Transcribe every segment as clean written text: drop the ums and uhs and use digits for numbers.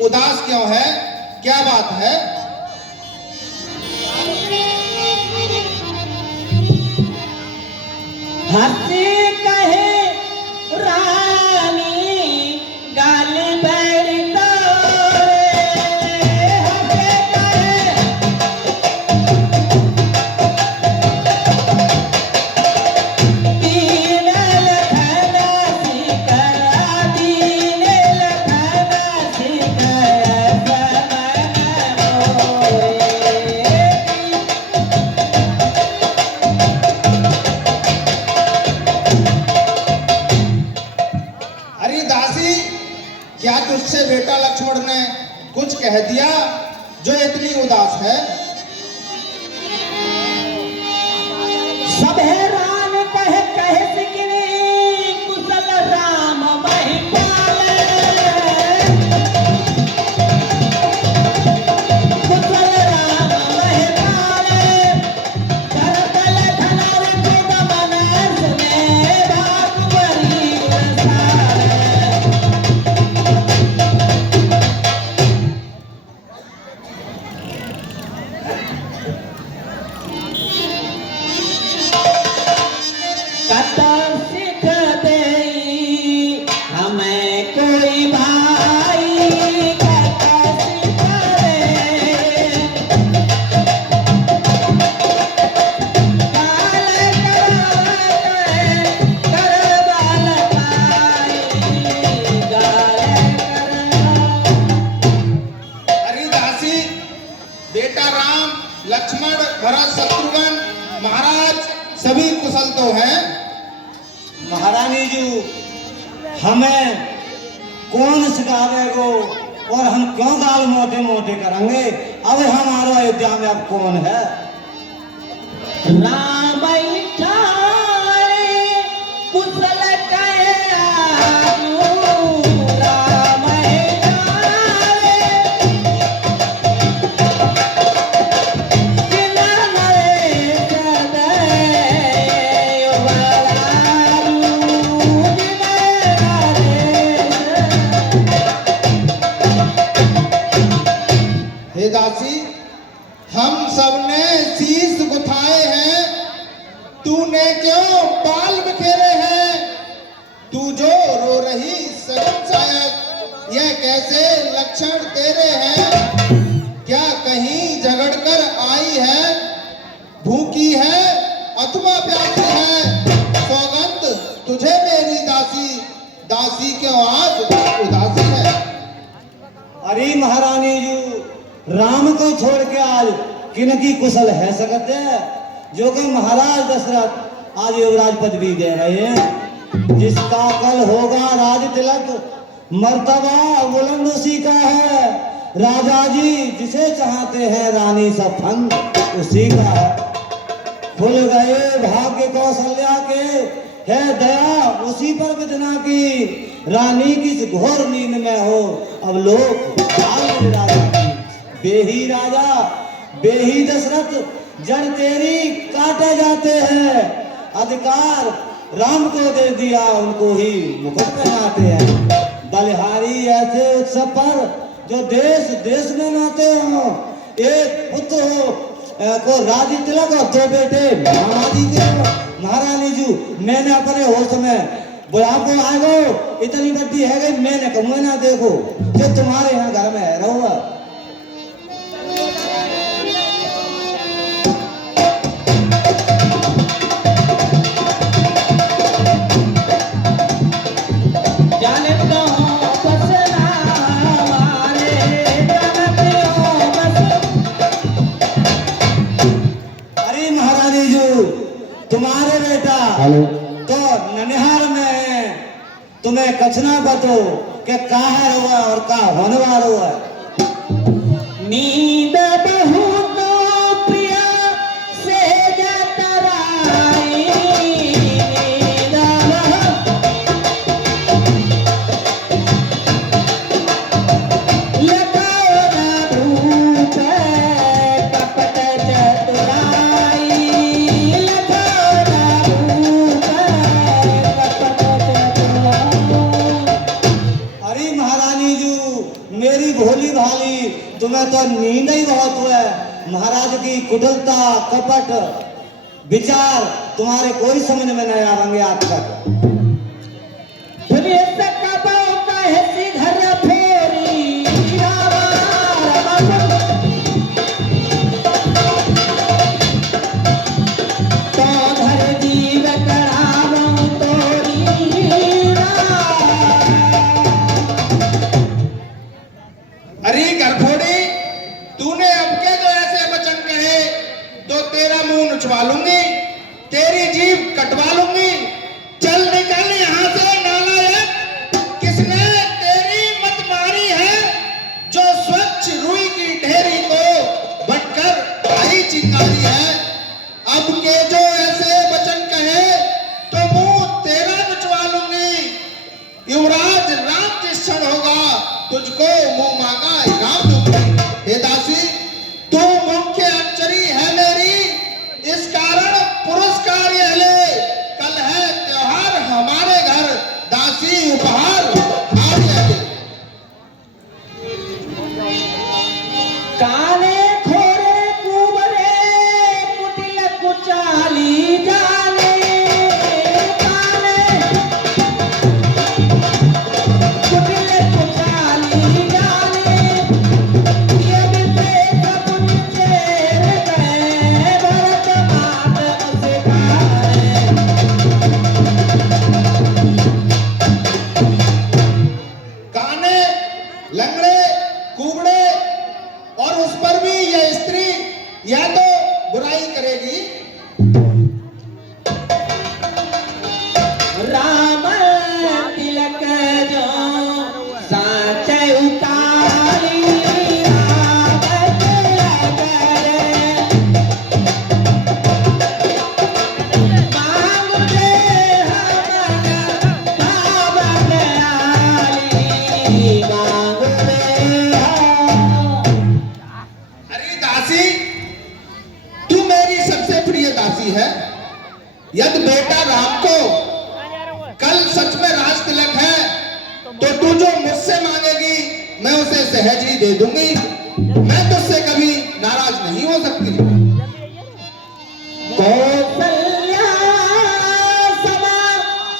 उदास क्यों है? क्या बात है? हंसी कहे रानी गाल बड़ी तोरे, हंसी कहे दीन लखना सिकरा, दीन लखना सिकरा समन मोरे। अरे दासी, क्या तुझसे बेटा लक्ष्मण ने कुछ कह दिया जो इतनी उदास है? सब हैरान कहे कहे सिकरी कुशल राम महिपाल, कुशल राम महिपाल, करतल धनर खुद मन सुने भागवरी रसाल। कत सिख देई हमें कोई भाई, कत सिख दे काल कर बाल पाई, गाल अरे दासी, बेटा राम, लक्ष्मण, भरत, शत्रुघ्न महाराज सभी कुशल तो हैं? महारानी जी, हमें कौन सिखावेगो और हम क्यों गाल मोटे मोटे करेंगे? अब हमारा अयोध्या में अब कौन है? राम ठाणे कुशल कहे आयु, राम ठाणे बिना नरेश दे वरारू, बिना नरेश। हे दासी, हम सबने शीश गुथाए हैं, तूने क्यों बाल बिखेरे हैं? तू जो रो रही सजन शायद यह कैसे लक्षण तेरे हैं? क्या कहीं झगड़ कर आई है? भूखी है अथवा प्यासी है? सौगंध तुझे मेरी दासी, दासी क्यों आज उदासी है? अरे महारानी जी, राम को छोड़ के आज किनकी कुशल है सकते हैं? जो कि महाराज दशरथ आज युवराज पदवी दे रहे हैं। जिसका कल होगा राज तिलक, मर्तबा बुलंद उसी का है। राजा जी जिसे चाहते हैं रानी सब फंद उसी का है। खुल गए भाग्य कौशल्या के, है दया उसी पर विधना की। रानी किस घोर नींद में हो, अब लोग राजा की। बेही राजा बेही दशरथ, जड़ तेरी काटे जाते हैं। अधिकार राम को दे दिया, उनको ही मुकुट पहनाते हैं। बलिहारी ऐसे उत्सव पर जो देश देश में नाते हो। एक पुत्र हो को राजी तिलक और दो बेटे महाराजी के हो। महारानी जी, मैंने अपने होश में बुढ़ापो आ गो, इतनी बड्डी है गई, मैंने कहूँ ना देखो जो तुम्हारे यहाँ घर में है रहुआ। तुम्हारे बेटा तो ननिहाल में है, तुम्हें कछना बतो के काहे हुआ और का होने वाला हुआ। नींद बहुत प्रिय से जतराई, नींद लगाओ ना धूप कपट चतुराई, लगाओ ना धूप कपट चतुराई। अरे महारानी जी, मेरी भोली भाली, तुम्हें तो नींद ही बहुत हुआ है। महाराज की कुटिलता, कपट, विचार तुम्हारे कोई समझ में नहीं आवेंगे आज तक। फिर ऐसा कबो कहे सी घर फेरी रामा रामा तो धर जीव करावो तोरी अरे गरफोड़ी, तूने अब के जो ऐसे वचन कहे तो तेरा मुंह नुचवा लूंगी, तेरी जीभ कटवा लूंगी। चल निकल यहाँ से नालायक। किसने तेरी मत मारी है जो स्वच्छ रुई की ढेरी को बटकर भाई चिंगारी है? अब के जो ऐसे वचन कहे तो मुंह तेरा नुचवा लूंगी। युवराज राम जिस क्षण होगा तुझको मुंह मांगा इनाम दूंगी। हे दासी, तू मुख्य अंचरी है मेरी, इस कारण पुरस्कार यह ले। कल है त्योहार हमारे घर, दासी उपहार हार यह ले। काने खोरे कुबरे कुटिल कुचाली जाने काने कुटिल कुचाली जाने ये बिसे कपुन चेर गए भरत मात सिखाए काने, लंगड़े, कुबड़े और उस पर भी यह स्त्री या तो बुराई करेगी। राम तिलक जो साच उतारी राम तिलक मांग दे हमन भावन आली मांग दे अरे दासी, तू मेरी सबसे प्रिय दासी है। यदि बेटा राम को कल सच में राज तिलक है तो तू जो मुझसे मांगेगी मैं उसे सहज ही दे दूंगी। मैं तुझसे कभी नाराज नहीं हो सकती। कौशल्या समा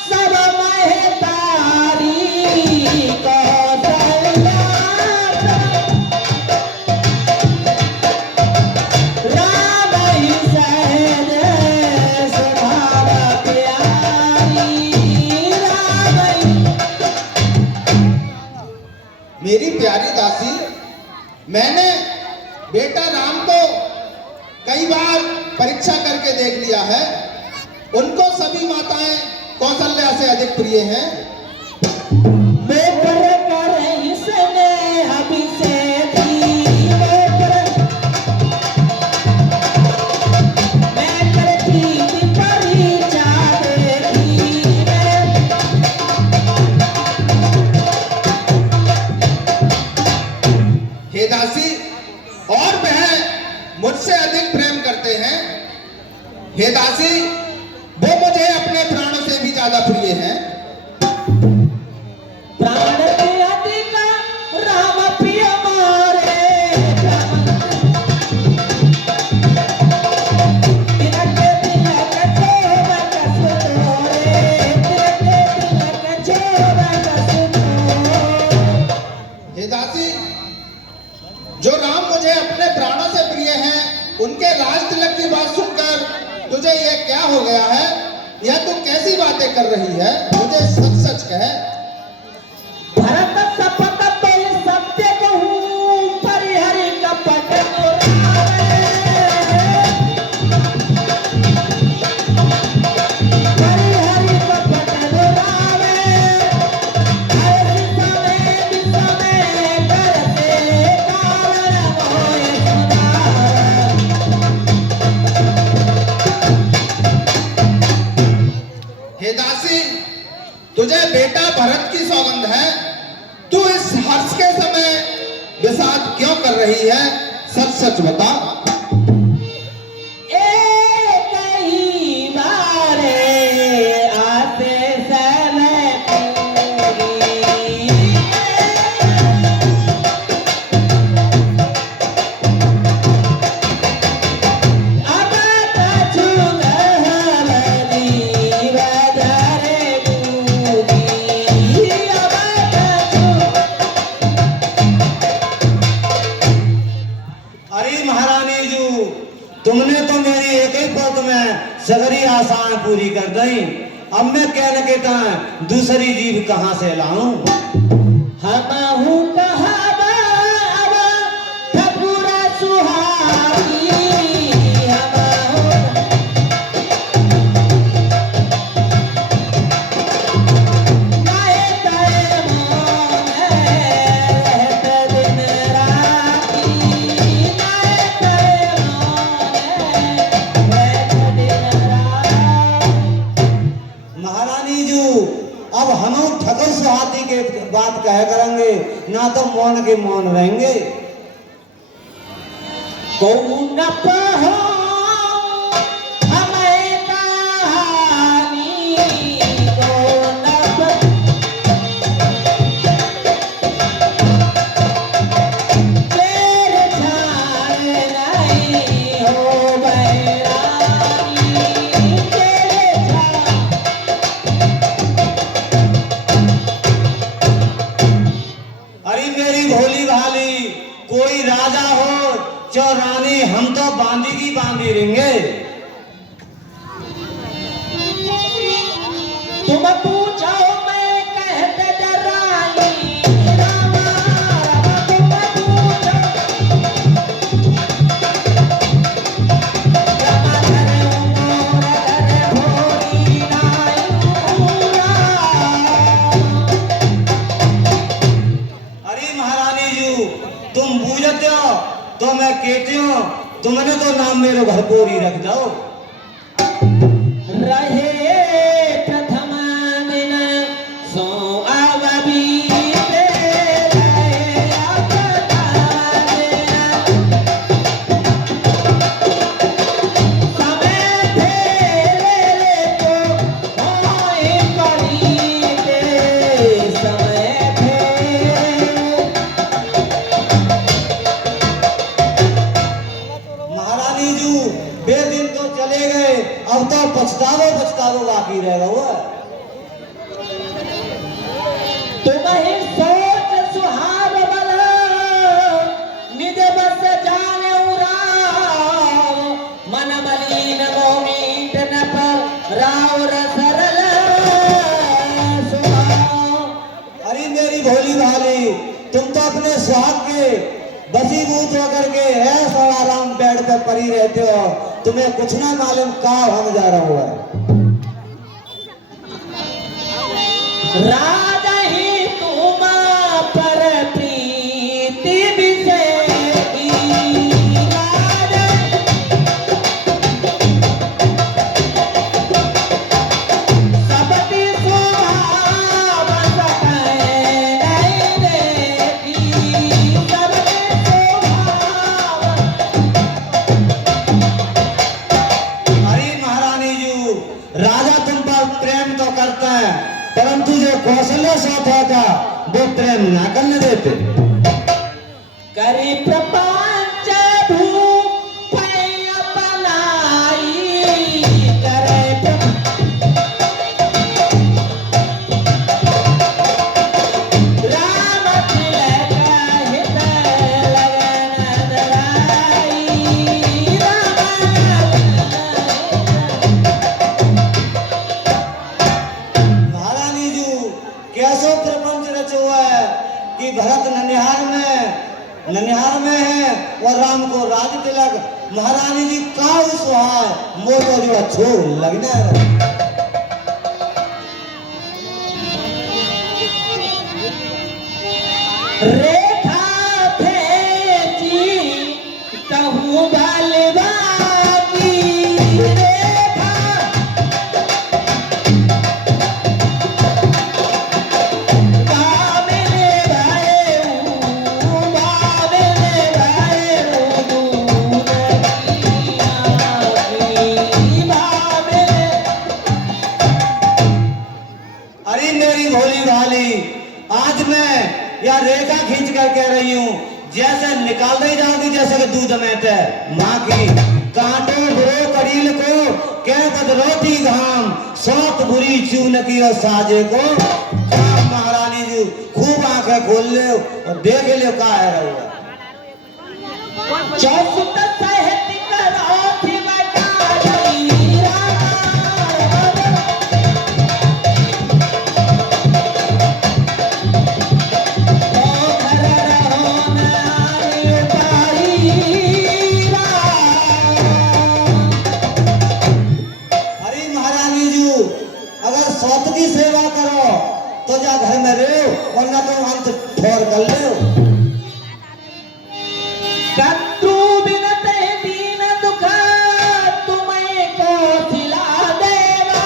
सब महतारी कौशल्या राम ही सहज स्वभाव प्यारी राम ही मेरी प्यारी दासी, मैंने बेटा राम को कई बार परीक्षा करके देख लिया है। उनको सभी माताएं कौशल्या से अधिक प्रिय हैं। बेकर कर इसने अभी से दी बेकर मैं करती थी परीक्षा देखी मैं हे दासी, और वह मुझसे अधिक प्रेम करते हैं। हे दासी, वो मुझे अपने प्राणों से भी ज्यादा प्रिय हैं। प्राण के अधिक राम प्रिय मारे तिलक तिलक छोड़ कसुतोरे तिलक तिलक छोड़ कसुतोरे हे दासी, जो राम मुझे अपने प्राणों से प्रिय हैं, उनके राज तिलक की बात सुनकर तुझे यह क्या हो गया है? यह तू कैसी बातें कर रही है? मुझे सच सच कह। भरत सपत बोल सत्य कहूँ परिहरि कपट मुरारे परिहरि कपट मुरारे हर समय करते कारण मोय सुधार हे दासी, तुझे बेटा भरत की सौगंध है। तू इस हर्ष के समय विषाद क्यों कर रही है? सच सच बता। एक ही बारे आते समय पूरी सगरी आसान पूरी कर दई। अब मैं कहने के ता दूसरी जीव कहाँ से लाऊं? हमहु कहावा ठकुरा सुहागी हमहु नाए ताए मोन रहत दिन राती नाए ताए मोन रहत दिन राती। महारानी जी अब हम ठकुर सुहाती के बात कह करेंगे ना तो मौन के मौन रहेंगे। कौन पहो हमें कहानी कौन तेरे झाड़ नहीं हो बैरानी तेरे झाड़। अरे मेरी भोली भाली कोई राजा हो चाहे रानी हम तो बांधी की बांधी रहेंगे। तुम पूछो मैं कहते डराई रामा रामा तुम पूछो रामा धरे उमोर धरे भोरी नायूरा। अरे महारानी जी तुम बूझते हो तो मैं कहती हूँ तुमने तो नाम मेरे भरपूरी रख दो। रहे प्रथम दिन सो अवबीते रहे अपना दिन समय फेरे को होए करीते समय फेरे। महारानी जी बे दिन तो चले गए अब तो पछतावो पछतावो बाकी रह गया है। तुम्हें सोच सुहाव बल निज बस जाने उराव मन मलिन मोमीट न पर राव सरल सुहाव। अरे मेरी भोली भाली तुम तो अपने सुहाग के बसीभूत होकर के ऐश और आराम बेड पे पड़ी रहते हो। तुम्हें कुछ ना मालूम का होने जा रहा हुआ है। राजा ही तुम पर प्रीति विषयी राजा सबती स्वभाव सकै नहीं देखी सबती स्वभाव। अरे महारानी जी राजा तुम पर प्रेम तो करता है परंतु जो कौशल्य साथ होता वो प्रेम ना करने देते। करी प्रपंच भूप अपनाई करे राम तिलक हित लगन धराई महारानी जी कैसो प्रपंच रचो है कि भरत ननिहार में है और राम को राज तिलक। महारानी जी का सुहाय मोटो जो अच्छो लगना है। रेखा फेंची कहूँ बलवागी रेखा बाबेले भाई दूर की बाबेले। अरे मेरी भोली भाली आज मैं या रेखा खींच कर कह रही हूँ जैसे निकाल नहीं जाओगी जैसे कि दूध में थे माँ की कांटों बुरो करील को कह बदरोटी घाम सौत बुरी चून की और साजे को काम। महारानी जी खूब आंखें खोल ले और देख ले का है रहुआ। चौसुत साहित्य करो थी बटाई राम शत्रु बिनते दीन दुख तुम्हें को सिला देगा,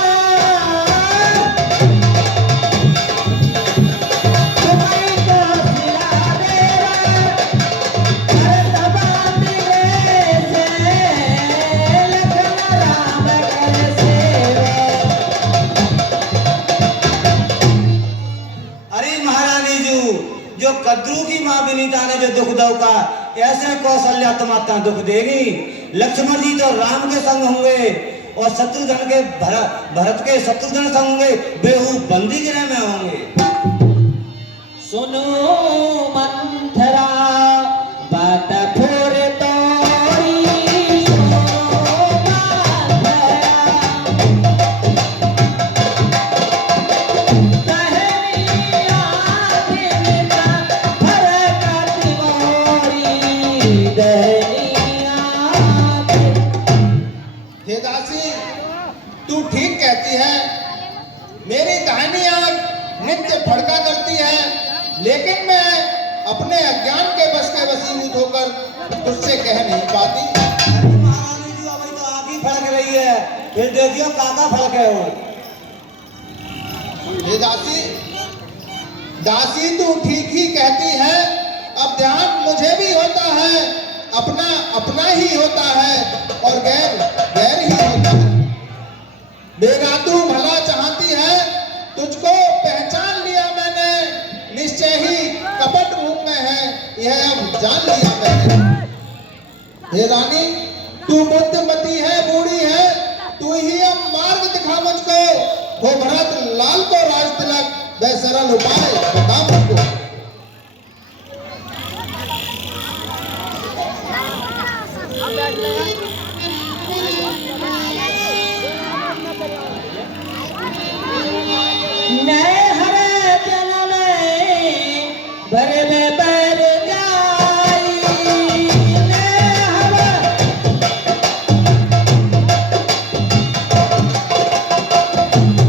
तुम्हें को सिला देगा, भरत बांधिए से लखन राम कर सेवा। अरे महारानी जी, जो कद्रू की माँ विनीता ने जो दुख दौका, ऐसे कौशल्या तुम्हारा दुख देगी। लक्ष्मण जी तो राम के संग होंगे और शत्रुघ्न के भरत के शत्रुघ्न संग होंगे, बेहू बंदी गृह में होंगे। सुनो मंथरा बात फोर तोरी, सुनो मंथरा कहनिया दिलता फरकत मोरी दहनिया। हे दासी, तू ठीक कहती है। मेरी दाहिनी आंख नित्य फड़का करती है, लेकिन मैं अपने अज्ञान के बस के वशीभूत होकर तुझसे कह नहीं पाती। अरे महारानी जी, अभी तो आँख ही फड़क रही है, फिर देखियो काका फड़के हो। हे दासी, दासी तू ठीक ही कहती है। अब ध्यान मुझे भी होता है, अपना अपना ही होता है और गैर गैर ही होता है। मेरा तू भला चाहती है, तुझको पहचान लिया मैंने, निश्चय ही कपट रूप में है, यह अब जान लिया मैंने। हे रानी, तू बुद्धिमती है, बूढ़ी है, तू ही अब मार्ग दिखा मुझको। हो भरत लाल को राज तिलक, वह सरल उपाय बता मुझको। नए हरे जन्म भर में बर जाई, नए हरे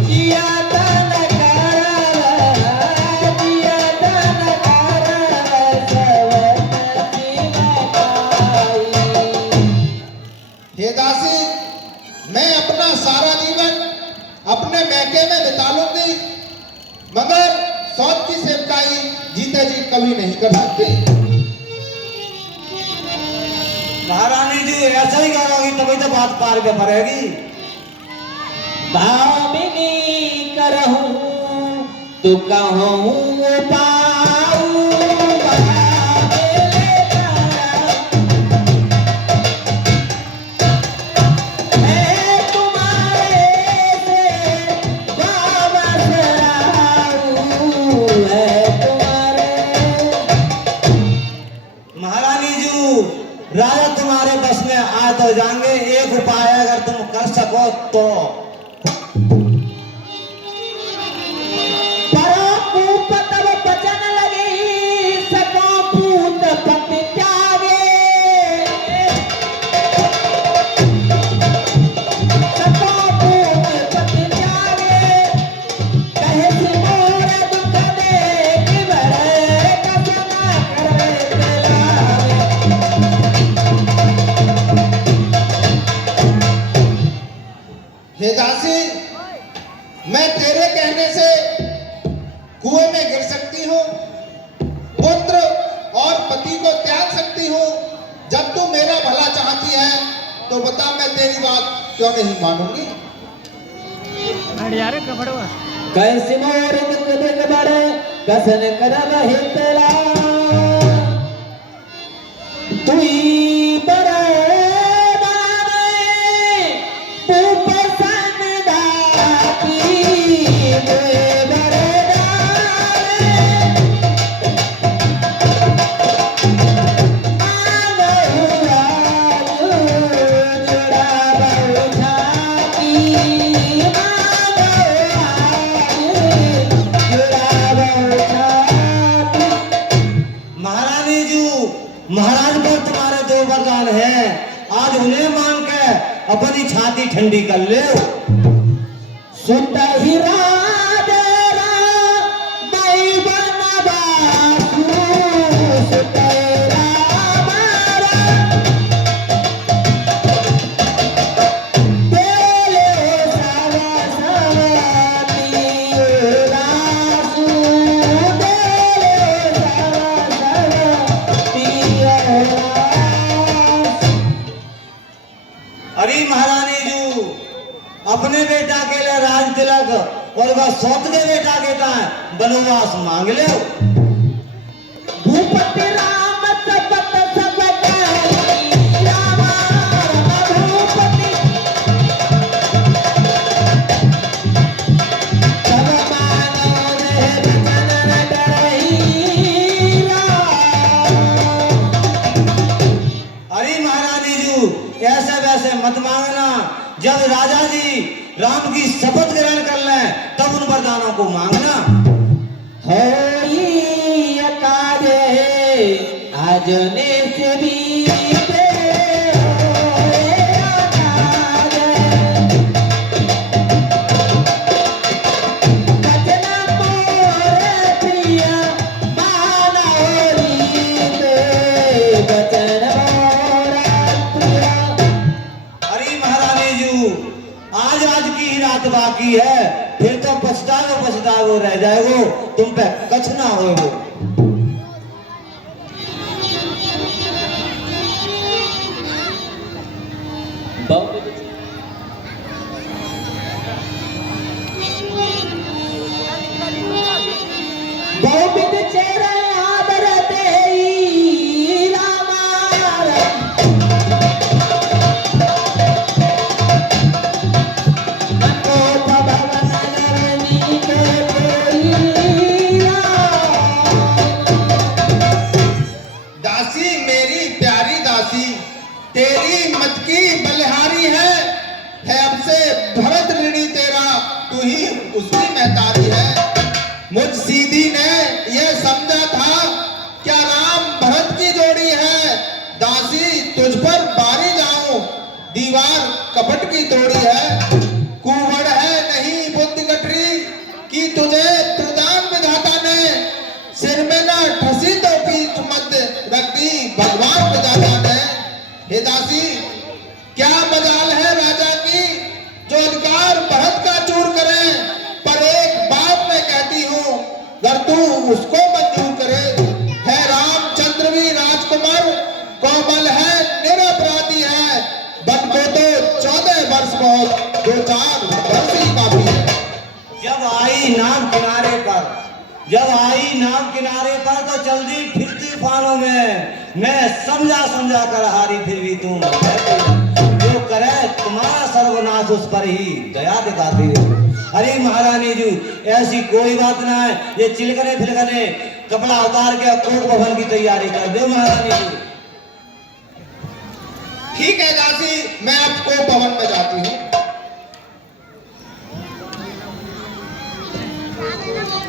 जिया तन करव, जिया तन करव सवन जीवकाई। हे दासी, मैं अपना सारा जीवन अपने मैके में बिता लूंगी, मगर सौत की सेवकाई जीते जी कभी नहीं कर सकती। महारानी जी, ऐसा ही करोगी तभी तो बात पार में पड़ेगी। भामिनी करहूं तो कहूं पाऊं, मैं तुम्हारे से वापस आऊं, मैं तुम्हारे। महारानी जी, राजा तुम्हारे बस में आ तो जाएंगे, एक उपाय अगर तुम कर सको तो। परपूप तब बचन लगी, सको पूत पति त्यागे, सको पूत पति त्यागे, कहे सिमोर दुख देख बड़े कसना करवे दिलावे। हे दासी, मैं तेरे कहने से कुएं में गिर सकती हूँ, पुत्र और पति को त्याग सकती हूँ। जब तू मेरा भला चाहती है तो बता, मैं तेरी बात क्यों नहीं मानूंगी। कैसे मोर दुख देख बड़े कसन करव हितला, तुई बड़े दाने पूप सन दाती, तुई बड़े दाने आगहु राजू जुड़ा बहु छाती, आगहु राजू जुड़ा बहु छाती। महारानी जी, महाराज पर तुम्हारे दो वरदान हैं, आज उन्हें मांग के अपनी छाती ठंडी कर ले। सुत ही राजेरा मई बनवासु, सुत रामारा अरे महारानी जू अपने बेटा के लिए राज तिलक और वह सौत के बेटा के तान बनवास मांग ले। भूपति राम सबत सब गाई, रामा राम भूपति सब मानो रहे बचन न डरई राम। अरे महारानी जू ऐसे वैसे मत मांगना, जब राजा जी राम की शपथ ग्रहण कर लें तब उन वरदानों को मांगना। होई अकाजे आजने से बीते होए अकाजे। बचना मोरे प्रिय माना होरीते, बचन मोरा प्रिय। अरे महारानी जू आज की ही रात बाकी है, फिर तो पछतावो रह जाएगो, तुम पे कछ ना होएगो। बहुविध चेहरे आदर देई रामा मनो भवन नरनी के कोई राम। दासी मेरी प्यारी दासी, तेरी मत की बलिहारी है अब से भरत ऋणी तेरा, तू ही उसकी महतारी है। मुझ सीधी ने यह समझा था क्या राम भरत की जोड़ी है, दासी तुझ पर बारी जाऊं, दीवार कपट की तोड़ी है। कुंवड़ है नहीं बुद्धि गठरी कि तुझे प्रदान विधाता ने, सिर में न ठसी तो पीठ मध्य रख दी भगवान विधाता ने। हे दासी क्या मजाल है राजा की जो अधिकार भरत का चूर करे, पर एक बात मैं कहती हूँ अगर तू उसको मंजूर करे। है रामचंद्र भी राजकुमार, कोमल है निरपराधी है, बन को तो 14 वर्ष बहुत, 2-4 वर्ष ही काफी है। जब आई नाव किनारे पर तो चलती फिरती तूफानों में, मैं समझा कर हारी, फिर भी तुम जो करे तुम्हारा सर्वनाश उस पर ही दया दिखाती है। अरे महारानी जी ऐसी कोई बात ना है, ये चिलकने फिलकने कपड़ा उतार के कोट भवन की तैयारी कर दो महारानी जी। ठीक है दासी, मैं